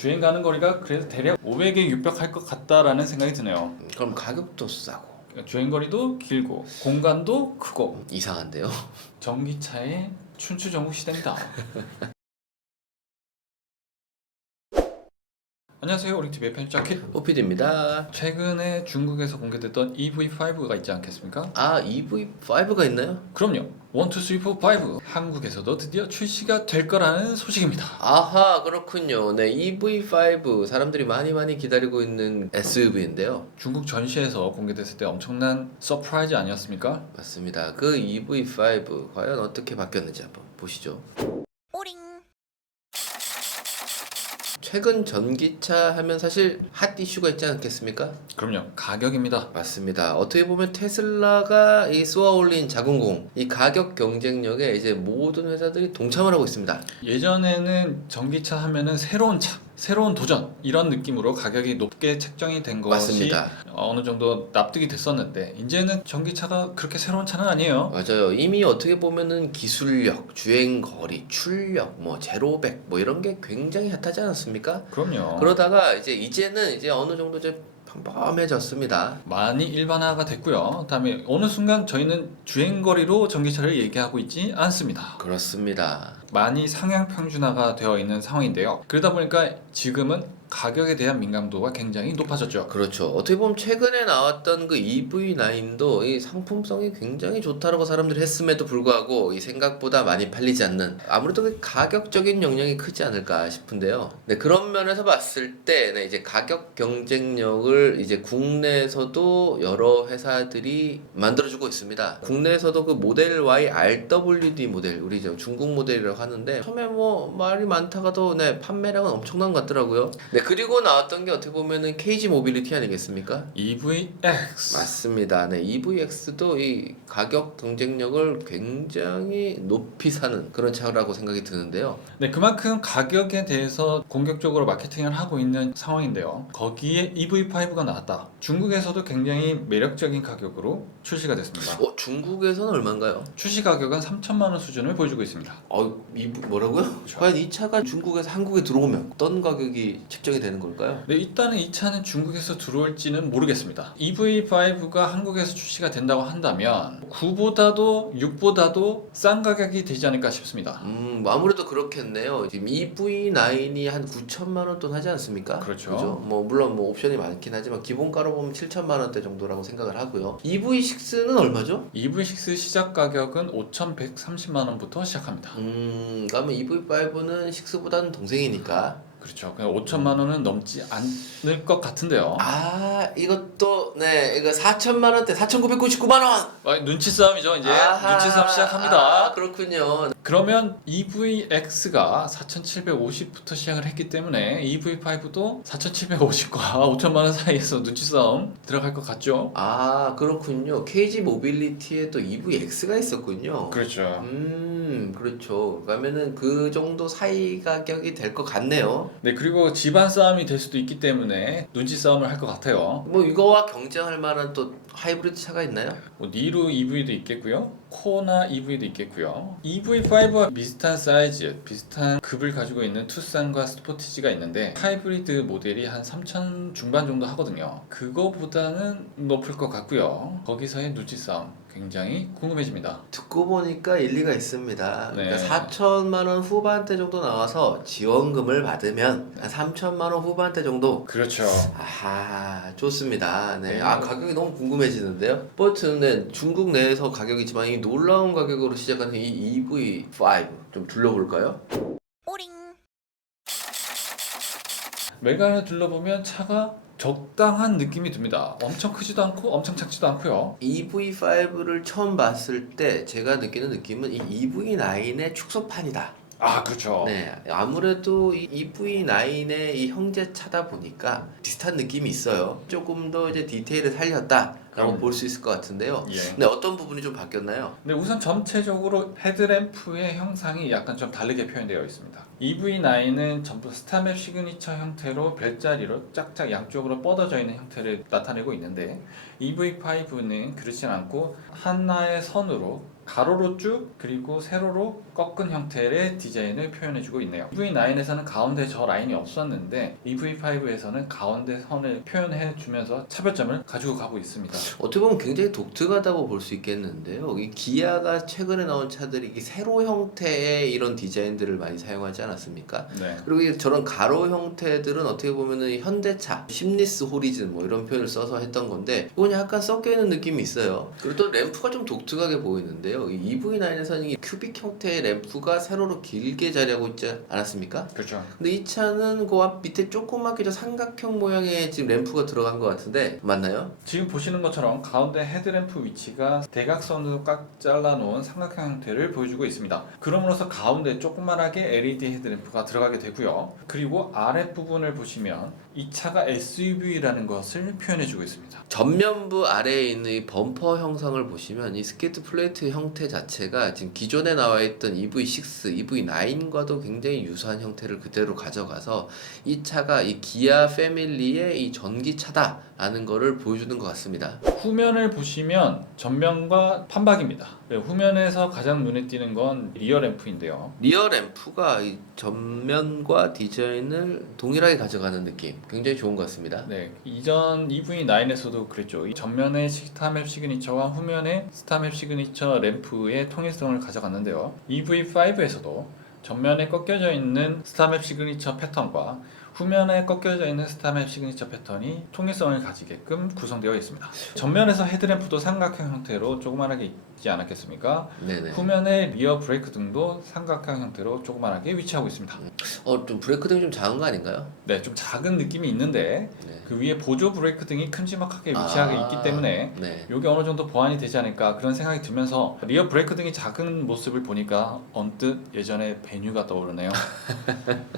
주행 가는 거리가 그래서 대략 500에 육박할 것 같다라는 생각이 드네요. 그럼 가격도 싸고 주행 거리도 길고 공간도 크고 이상한데요? 전기차의 춘추전국 시대입니다. 안녕하세요. 우리TV의 편집자 오피디입니다. 최근에 중국에서 공개됐던 EV5가 있지 않겠습니까? 아, EV5가 있나요? 그럼요. 1, 2, 3, 4, 5 한국에서도 드디어 출시가 될 거라는 소식입니다. 아하, 그렇군요. 네, EV5 사람들이 많이 기다리고 있는 SUV인데요. 중국 전시에서 공개됐을 때 엄청난 서프라이즈 아니었습니까? 맞습니다. 그 EV5 과연 어떻게 바뀌었는지 한번 보시죠. 최근 전기차 하면 사실 핫 이슈가 있지 않겠습니까? 그럼요. 가격입니다. 맞습니다. 어떻게 보면 테슬라가 이 쏘아올린 자궁공, 이 가격 경쟁력에 이제 모든 회사들이 동참을 하고 있습니다. 예전에는 전기차 하면은 새로운 차, 새로운 도전 이런 느낌으로 가격이 높게 책정이 된 것이 맞습니다. 어느 정도 납득이 됐었는데 이제는 전기차가 그렇게 새로운 차는 아니에요. 맞아요. 이미 어떻게 보면은 기술력, 주행 거리, 출력, 뭐 제로백 뭐 이런 게 굉장히 핫하지 않습니까? 그럼요. 그러다가 이제는 어느 정도 이제 평범해졌습니다. 많이 일반화가 됐고요. 그다음에 어느 순간 저희는 주행거리로 전기차를 얘기하고 있지 않습니다. 그렇습니다. 많이 상향 평준화가 되어 있는 상황인데요. 그러다 보니까 지금은 가격에 대한 민감도가 굉장히 높아졌죠. 그렇죠. 어떻게 보면 최근에 나왔던 그 EV9도 이 상품성이 굉장히 좋다라고 사람들이 했음에도 불구하고 이 생각보다 많이 팔리지 않는 아무래도 그 가격적인 영향이 크지 않을까 싶은데요. 네, 그런 면에서 봤을 때 네, 이제 가격 경쟁력을 이제 국내에서도 여러 회사들이 만들어주고 있습니다. 국내에서도 그 모델 Y RWD 모델 우리 중국 모델이라고 하는데 처음에 뭐 말이 많다가도 네, 판매량은 엄청난 것 같더라고요. 네, 그리고 나왔던 게 어떻게 보면은 KG 모빌리티 아니겠습니까? EVX. 맞습니다. 네, EVX도 이 가격 경쟁력을 굉장히 높이 사는 그런 차라고 생각이 드는데요. 네, 그만큼 가격에 대해서 공격적으로 마케팅을 하고 있는 상황인데요. 거기에 EV5가 나왔다. 중국에서도 굉장히 매력적인 가격으로 출시가 됐습니다. 중국에서는 얼마인가요? 출시 가격은 3천만 원 수준을 보여주고 있습니다. 뭐라고요? 과연 이 차가 중국에서 한국에 들어오면 어떤 가격이 책정이 되는 걸까요? 네, 일단은 이 차는 중국에서 들어올지는 모르겠습니다. EV5가 한국에서 출시가 된다고 한다면 9보다도 6보다도 싼 가격이 되지 않을까 싶습니다. 뭐 아무래도 그렇겠네요. 지금 EV9이 한 9천만 원 돈 하지 않습니까? 그렇죠. 그죠? 뭐 물론 뭐 옵션이 많긴 하지만 기본가로 보면 7천만 원대 정도라고 생각을 하고요. EV6는 얼마죠? EV6 시작 가격은 5,130만 원부터 시작합니다. 그러면 EV5는 6보다는 동생이니까. 그렇죠. 그냥 5천만 원은 넘지 않을 것 같은데요. 이것도 네, 이거 4천만 원대 4,999만 원. 눈치 싸움이죠. 이제 아하, 눈치 싸움 시작합니다. 그렇군요. 그러면 EVX가 4,750부터 시작을 했기 때문에 EV5도 4,750과 5천만 원 사이에서 눈치 싸움 들어갈 것 같죠? 그렇군요. KG 모빌리티에 또 EVX가 있었군요. 그렇죠. 그렇죠. 그러면은 그 정도 사이 가격이 될 것 같네요. 네, 그리고 집안 싸움이 될 수도 있기 때문에 눈치 싸움을 할 것 같아요. 뭐 이거와 경쟁할 만한 또 하이브리드 차가 있나요? 뭐 니루 EV도 있겠고요. 코나 EV도 있겠고요. EV5와 비슷한 사이즈, 비슷한 급을 가지고 있는 투싼과 스포티지가 있는데 하이브리드 모델이 한 3천 중반 정도 하거든요. 그거보다는 높을 것 같고요. 거기서의 눈치 싸움 굉장히 궁금해집니다. 듣고 보니까 일리가 있습니다. 네. 그러니까 4천만 원 후반대 정도 나와서 지원금을 받으면 한 3천만 원 후반대 정도. 그렇죠. 아하, 좋습니다. 네. 네. 가격이 너무 궁금해지는데요. 버튼 네, 중국 내에서 가격이지만 이 놀라운 가격으로 시작하는 이 EV5 좀 둘러볼까요? 외관을 둘러보면 차가 적당한 느낌이 듭니다. 엄청 크지도 않고 엄청 작지도 않고요. EV5를 처음 봤을 때 제가 느끼는 느낌은 이 EV9의 축소판이다. 그렇죠. 네, 아무래도 이 EV9의 이 형제차다 보니까 비슷한 느낌이 있어요. 조금 더 이제 디테일을 살렸다라고 볼 수 있을 것 같은데요. 예. 근데 어떤 부분이 좀 바뀌었나요? 근데 우선 전체적으로 헤드램프의 형상이 약간 좀 다르게 표현되어 있습니다. EV9은 전부 스타맵 시그니처 형태로 별자리로 짝짝 양쪽으로 뻗어져 있는 형태를 나타내고 있는데 EV5는 그렇진 않고 하나의 선으로 가로로 쭉 그리고 세로로 꺾은 형태의 디자인을 표현해주고 있네요. EV9에서는 가운데 저 라인이 없었는데 EV5에서는 가운데 선을 표현해주면서 차별점을 가지고 가고 있습니다. 어떻게 보면 굉장히 독특하다고 볼 수 있겠는데요. 이 기아가 최근에 나온 차들이 이 세로 형태의 이런 디자인들을 많이 사용하지 않았습니까? 네. 그리고 저런 가로 형태들은 어떻게 보면은 현대차, 심리스 호리즌 뭐 이런 표현을 써서 했던 건데 이건 약간 섞여 있는 느낌이 있어요. 그리고 또 램프가 좀 독특하게 보이는데요. 이 EV9에서는 이 큐빅 형태의 램프가 세로로 길게 자리하고 있지 않았습니까? 그렇죠. 근데 이 차는 그 앞 밑에 조그맣게 저 삼각형 모양의 지금 램프가 들어간 것 같은데 맞나요? 지금 보시는 것처럼 가운데 헤드램프 위치가 대각선으로 꽉 잘라놓은 삼각형 형태를 보여주고 있습니다. 그럼으로써 가운데 조그만하게 LED 헤드램프가 들어가게 되고요. 그리고 아랫부분을 보시면 이 차가 SUV라는 것을 표현해주고 있습니다. 전면부 아래에 있는 이 범퍼 형상을 보시면 이 스키트 플레이트 형태 자체가 지금 기존에 나와 있던 EV6, EV9과도 굉장히 유사한 형태를 그대로 가져가서 이 차가 이 기아 패밀리의 이 전기차다라는 거를 보여주는 것 같습니다. 후면을 보시면 전면과 판박입니다. 네, 후면에서 가장 눈에 띄는 건 리어 램프인데요. 리어 램프가 이 전면과 디자인을 동일하게 가져가는 느낌 굉장히 좋은 것 같습니다. 네, 이전 EV9에서도 그랬죠. 이 전면의 스타맵 시그니처와 후면의 스타맵 시그니처 램프의 통일성을 가져갔는데요. EV5에서도 전면에 꺾여져 있는 스타맵 시그니처 패턴과 후면에 꺾여져 있는 스타맵 시그니처 패턴이 통일성을 가지게끔 구성되어 있습니다. 전면에서 헤드램프도 삼각형 형태로 조그만하게 있지 않았겠습니까? 네네. 후면의 리어 브레이크 등도 삼각형 형태로 조그만하게 위치하고 있습니다. 좀 브레이크 등이 좀 작은 거 아닌가요? 네, 좀 작은 느낌이 있는데 네. 그 위에 보조 브레이크 등이 큼지막하게 위치하게 있기 때문에 네. 이게 어느 정도 보완이 되지 않을까 그런 생각이 들면서 리어 브레이크 등이 작은 모습을 보니까 언뜻 예전에 베뉴가 떠오르네요.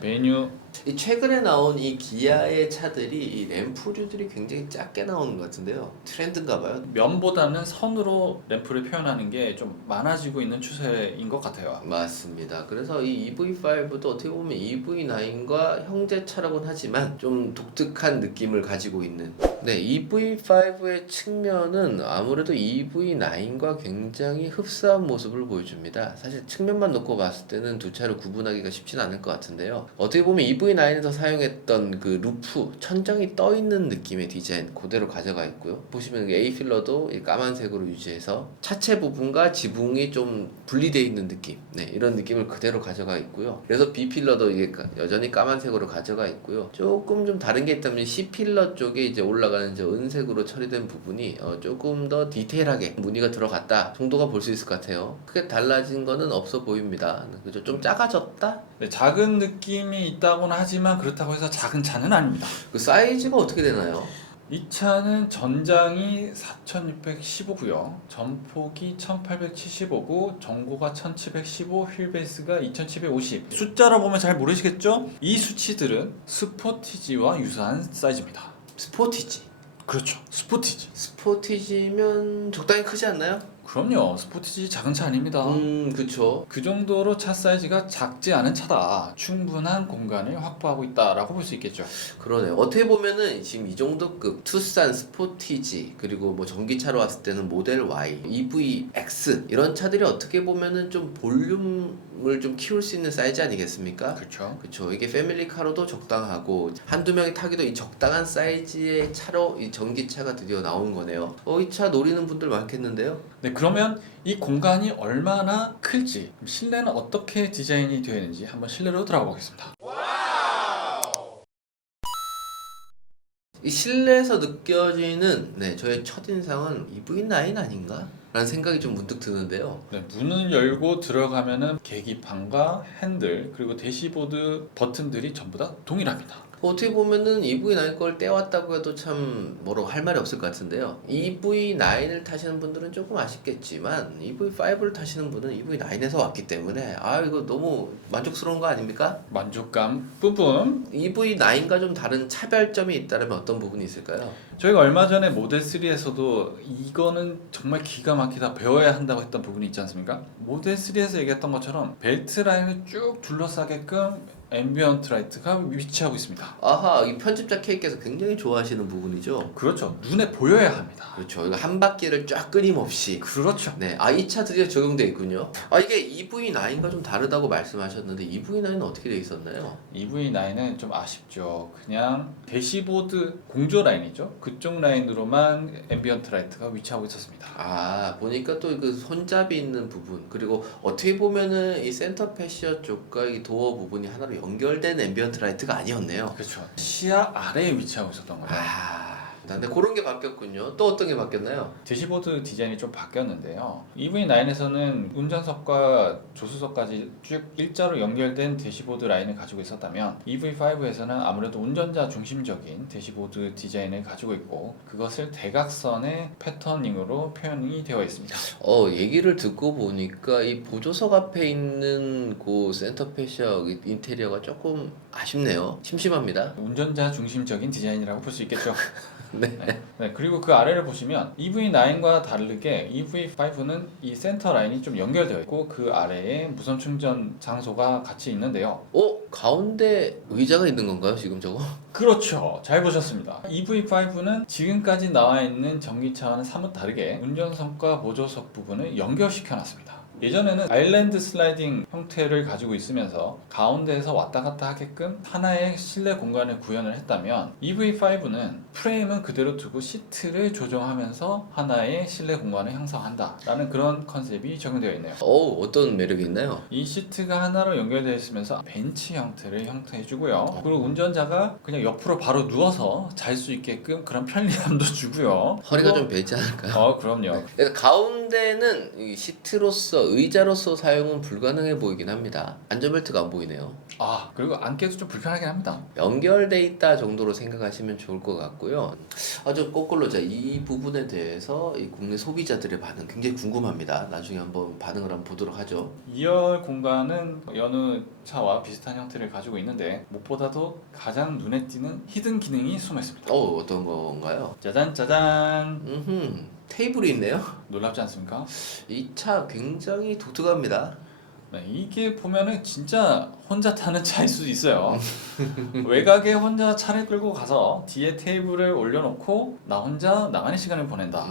베뉴. 이 최근에 나온 이 기아의 차들이 이 램프류들이 굉장히 작게 나오는 것 같은데요. 트렌드인가 봐요. 면보다는 선으로 램프를 표현하는 게 좀 많아지고 있는 추세인 것 같아요. 맞습니다. 그래서 이 EV5도 어떻게 보면 EV9과 형제차라고는 하지만 좀 독특한 느낌을 가지고 있는 네, EV5의 측면은 아무래도 EV9과 굉장히 흡사한 모습을 보여줍니다. 사실 측면만 놓고 봤을 때는 두 차를 구분하기가 쉽지는 않을 것 같은데요. 어떻게 보면 EV9에서 사용했던 그 루프, 천정이 떠 있는 느낌의 디자인 그대로 가져가 있고요. 보시면 A 필러도 이 까만색으로 유지해서 차체 부분과 지붕이 좀 분리되어 있는 느낌, 네, 이런 느낌을 그대로 가져가 있고요. 그래서 B 필러도 이게 여전히 까만색으로 가져가 있고요. 조금 좀 다른 게 있다면 C 필러 쪽에 이제 올라가는 저 은색으로 처리된 부분이 조금 더 디테일하게 무늬가 들어갔다 정도가 볼 수 있을 것 같아요. 크게 달라진 거는 없어 보입니다. 그죠? 좀 작아졌다? 네, 작은 느낌이 있다고는 하지만 그렇다고 해서 작은 차는 아닙니다. 그 사이즈가 어떻게 되나요? 이 차는 전장이 4615고요. 전폭이 1875고 전고가 1715, 휠베이스가 2750. 숫자로 보면 잘 모르시겠죠? 이 수치들은 스포티지와 유사한 사이즈입니다. 스포티지. 그렇죠. 스포티지. 스포티지면 적당히 크지 않나요? 그럼요. 스포티지 작은 차 아닙니다. 그쵸. 그 정도로 차 사이즈가 작지 않은 차다. 충분한 공간을 확보하고 있다라고 볼 수 있겠죠. 그러네요. 어떻게 보면은 지금 이 정도급 투싼 스포티지 그리고 뭐 전기차로 왔을 때는 모델 Y, EVX 이런 차들이 어떻게 보면은 좀 볼륨을 좀 키울 수 있는 사이즈 아니겠습니까? 그렇죠. 그쵸. 이게 패밀리카로도 적당하고 한두 명이 타기도 이 적당한 사이즈의 차로 이 전기차가 드디어 나온 거네요. 이 차 노리는 분들 많겠는데요? 네, 그러면 이 공간이 얼마나 클지, 실내는 어떻게 디자인이 되어 있는지 한번 실내로 들어가 보겠습니다. 이 실내에서 느껴지는 저의 첫인상은 EV9 아닌가? 라는 생각이 좀 문득 드는데요. 네, 문을 열고 들어가면은 계기판과 핸들 그리고 대시보드 버튼들이 전부 다 동일합니다. 어떻게 보면은 EV9 걸 떼왔다고 해도 참 뭐라고 할 말이 없을 것 같은데요. EV9을 타시는 분들은 조금 아쉽겠지만 EV5를 타시는 분은 EV9에서 왔기 때문에 이거 너무 만족스러운 거 아닙니까? 만족감 뿜뿜. EV9과 좀 다른 차별점이 있다면 어떤 부분이 있을까요? 저희가 얼마 전에 모델 3에서도 이거는 정말 기가 막히다 배워야 한다고 했던 부분이 있지 않습니까? 모델 3에서 얘기했던 것처럼 벨트 라인을 쭉 둘러싸게끔 앰비언트 라이트가 위치하고 있습니다. 아하, 이 편집자 K께서 굉장히 좋아하시는 부분이죠. 그렇죠. 눈에 보여야 합니다. 그렇죠. 이거 한 바퀴를 쫙 끊임없이. 그렇죠. 네, 이 차 드디어 적용돼 있군요. 이게 EV9과 좀 다르다고 말씀하셨는데 EV9은 어떻게 돼 있었나요? EV9은 좀 아쉽죠. 그냥 대시보드 공조 라인이죠. 그쪽 라인으로만 앰비언트 라이트가 위치하고 있었습니다. 보니까 또 그 손잡이 있는 부분, 그리고 어떻게 보면은 이 센터 패시어 쪽과 이 도어 부분이 하나로 연결된 앰비언트 라이트가 아니었네요. 그렇죠. 시야 아래에 위치하고 있었던 거죠. 근데 그런 게 바뀌었군요. 또 어떤 게 바뀌었나요? 대시보드 디자인이 좀 바뀌었는데요. EV9에서는 운전석과 조수석까지 쭉 일자로 연결된 대시보드 라인을 가지고 있었다면 EV5에서는 아무래도 운전자 중심적인 대시보드 디자인을 가지고 있고 그것을 대각선의 패터닝으로 표현이 되어 있습니다. 얘기를 듣고 보니까 이 보조석 앞에 있는 그 센터 패시어 인테리어가 조금 아쉽네요. 심심합니다. 운전자 중심적인 디자인이라고 볼 수 있겠죠. 네. 네, 그리고 그 아래를 보시면 EV9과 다르게 EV5는 이 센터 라인이 좀 연결되어 있고 그 아래에 무선 충전 장소가 같이 있는데요. 가운데 의자가 있는 건가요, 지금 저거? 그렇죠. 잘 보셨습니다. EV5는 지금까지 나와 있는 전기차와는 사뭇 다르게 운전석과 보조석 부분을 연결시켜 놨습니다. 예전에는 아일랜드 슬라이딩 형태를 가지고 있으면서 가운데에서 왔다 갔다 하게끔 하나의 실내 공간을 구현을 했다면 EV5는 프레임은 그대로 두고 시트를 조정하면서 하나의 실내 공간을 형성한다 라는 그런 컨셉이 적용되어 있네요. 어떤 매력이 있나요? 이 시트가 하나로 연결되어 있으면서 벤치 형태를 형성해주고요. 그리고 운전자가 그냥 옆으로 바로 누워서 잘 수 있게끔 그런 편리함도 주고요. 허리가 좀 베지 않을까요? 그럼요. 그래서 가운데는 이 시트로서 의자로서 사용은 불가능해 보이긴 합니다. 안전벨트가 안 보이네요. 그리고 앉기도 좀 불편하긴 합니다. 연결돼 있다 정도로 생각하시면 좋을 것 같고요. 아주 거꾸로 이 부분에 대해서 이 국내 소비자들의 반응 굉장히 궁금합니다. 나중에 한번 반응을 한번 보도록 하죠. 2열 공간은 여느 차와 비슷한 형태를 가지고 있는데 무엇보다도 가장 눈에 띄는 히든 기능이 숨어 있습니다. 어떤 건가요? 짜잔 짜잔. 테이블이 있네요. 놀랍지 않습니까? 이 차 굉장히 독특합니다. 네, 이게 보면은 진짜 혼자 타는 차일 수도 있어요. 외곽에 혼자 차를 끌고 가서 뒤에 테이블을 올려놓고 나 혼자 나만의 시간을 보낸다.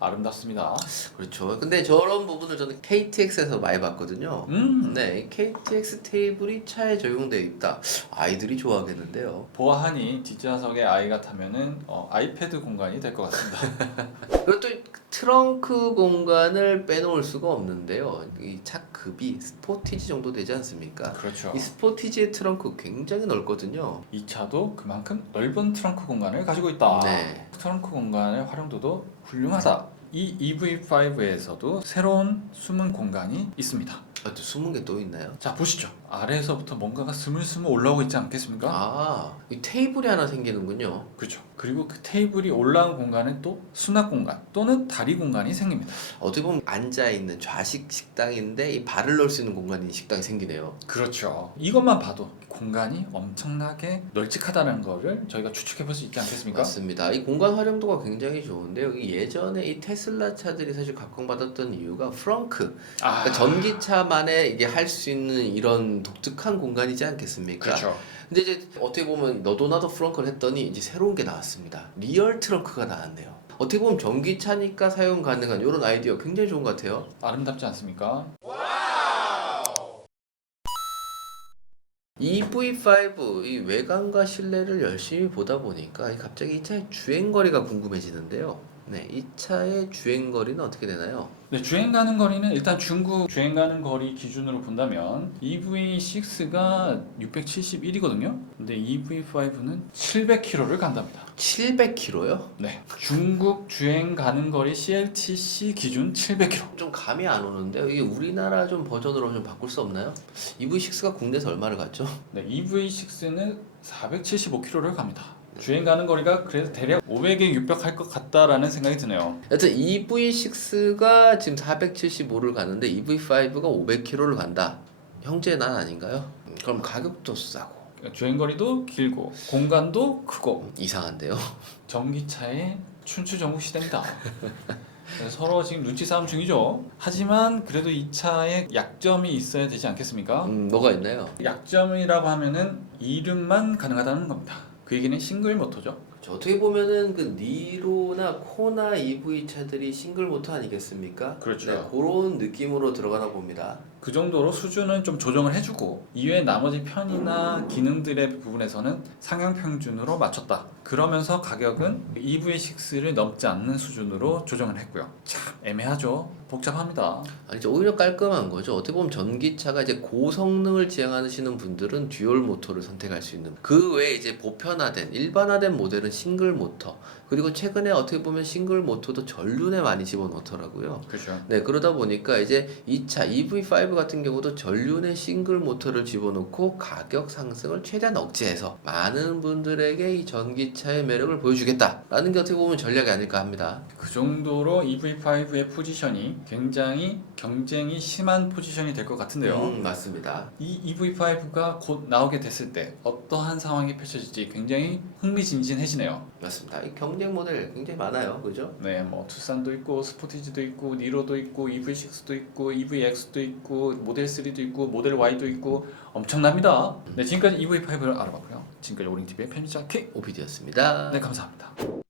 아름답습니다. 그렇죠. 근데 저런 부분을 저는 KTX에서 많이 봤거든요. 네, KTX 테이블이 차에 적용되어 있다. 아이들이 좋아하겠는데요. 보아하니 뒷좌석에 아이가 타면은 아이패드 공간이 될 것 같습니다. 그리고 또 트렁크 공간을 빼놓을 수가 없는데요. 이 차 급이 스포티지 정도 되지 않습니까? 그렇죠. 이 스포티지의 트렁크 굉장히 넓거든요. 이 차도 그만큼 넓은 트렁크 공간을 가지고 있다. 네. 트렁크 공간의 활용도도 훌륭하다. 이 EV5에서도 새로운 숨은 공간이 있습니다. 또 숨은 게 또 있나요? 자, 보시죠. 아래에서부터 뭔가가 스물스물 올라오고 있지 않겠습니까? 이 테이블이 하나 생기는군요. 그렇죠. 그리고 그 테이블이 올라온 공간은 또 수납 공간 또는 다리 공간이 생깁니다. 어떻게 보면 앉아있는 좌식 식당인데 이 발을 넣을 수 있는 공간이 식당이 생기네요. 그렇죠. 이것만 봐도 공간이 엄청나게 널찍하다는 거를 저희가 추측해 볼 수 있지 않겠습니까? 맞습니다. 이 공간 활용도가 굉장히 좋은데요. 이 예전에 이 테슬라 차들이 사실 각광받았던 이유가 프렁크, 그러니까 전기차만의 이게 할 수 있는 이런 독특한 공간이지 않겠습니까? 그렇죠. 근데 이제 어떻게 보면 너도 나도 프렁크를 했더니 이제 새로운 게 나왔습니다. 리얼 트렁크가 나왔네요. 어떻게 보면 전기차니까 사용 가능한 이런 아이디어 굉장히 좋은 것 같아요. 아름답지 않습니까? EV5 이 외관과 실내를 열심히 보다 보니까 갑자기 이 차의 주행거리가 궁금해지는데요. 네, 이 차의 주행거리는 어떻게 되나요? 네, 주행 가는 거리는 일단 중국 주행 가는 거리 기준으로 본다면 EV6가 671이거든요. 근데 EV5는 700km를 간답니다. 700km요? 네, 중국 주행 가는 거리 CLTC 기준 700km. 좀 감이 안 오는데요. 이게 우리나라 좀 버전으로 좀 바꿀 수 없나요? EV6가 국내에서 얼마를 갔죠? 네, EV6는 475km를 갑니다. 주행 가는 거리가 그래서 대략 500에 육박할 것 같다라는 생각이 드네요. 여튼 EV6가 지금 475를 가는데 EV5가 500km를 간다. 형제 난 아닌가요? 그럼 가격도 싸고 주행 거리도 길고 공간도 크고 이상한데요. 전기차의 춘추전국 시대입니다. 그래서 서로 지금 눈치 싸움 중이죠. 하지만 그래도 이 차에 약점이 있어야 되지 않겠습니까? 뭐가 있나요? 약점이라고 하면은 이륜만 가능하다는 겁니다. 그 얘기는 싱글 모터죠. 어떻게 보면은 그 니로나 코나 EV 차들이 싱글 모터 아니겠습니까? 그렇죠. 네, 그런 느낌으로 들어가나 봅니다. 그 정도로 수준은 좀 조정을 해주고 이외 나머지 편이나 기능들의 부분에서는 상향 평준으로 맞췄다. 그러면서 가격은 EV6를 넘지 않는 수준으로 조정을 했고요. 참 애매하죠. 복잡합니다. 아니 이제 오히려 깔끔한 거죠. 어떻게 보면 전기차가 이제 고성능을 지향하시는 분들은 듀얼 모터를 선택할 수 있는. 그 외에 이제 보편화된 일반화된 모델은 싱글 모터. 그리고 최근에 어떻게 보면 싱글 모터도 전륜에 많이 집어넣더라고요. 그렇죠. 네, 그러다 보니까 이제 이 차 EV5 같은 경우도 전륜에 싱글 모터를 집어넣고 가격 상승을 최대한 억제해서 많은 분들에게 이 전기차의 매력을 보여주겠다라는 게 어떻게 보면 전략이 아닐까 합니다. 그 정도로 EV5의 포지션이 굉장히 경쟁이 심한 포지션이 될 것 같은데요. 맞습니다. 이 EV5가 곧 나오게 됐을 때 어떠한 상황이 펼쳐질지 굉장히 흥미진진해지네요. 맞습니다. 이 경쟁 모델 굉장히 많아요. 그죠? 네, 뭐 투싼도 있고 스포티지도 있고 니로도 있고 EV6도 있고 EVX도 있고 모델 3도 있고 모델 Y도 있고 엄청납니다. 네, 지금까지 EV5를 알아봤고요. 지금까지 오링TV의 편집자 K. 오피디였습니다. 네, 감사합니다.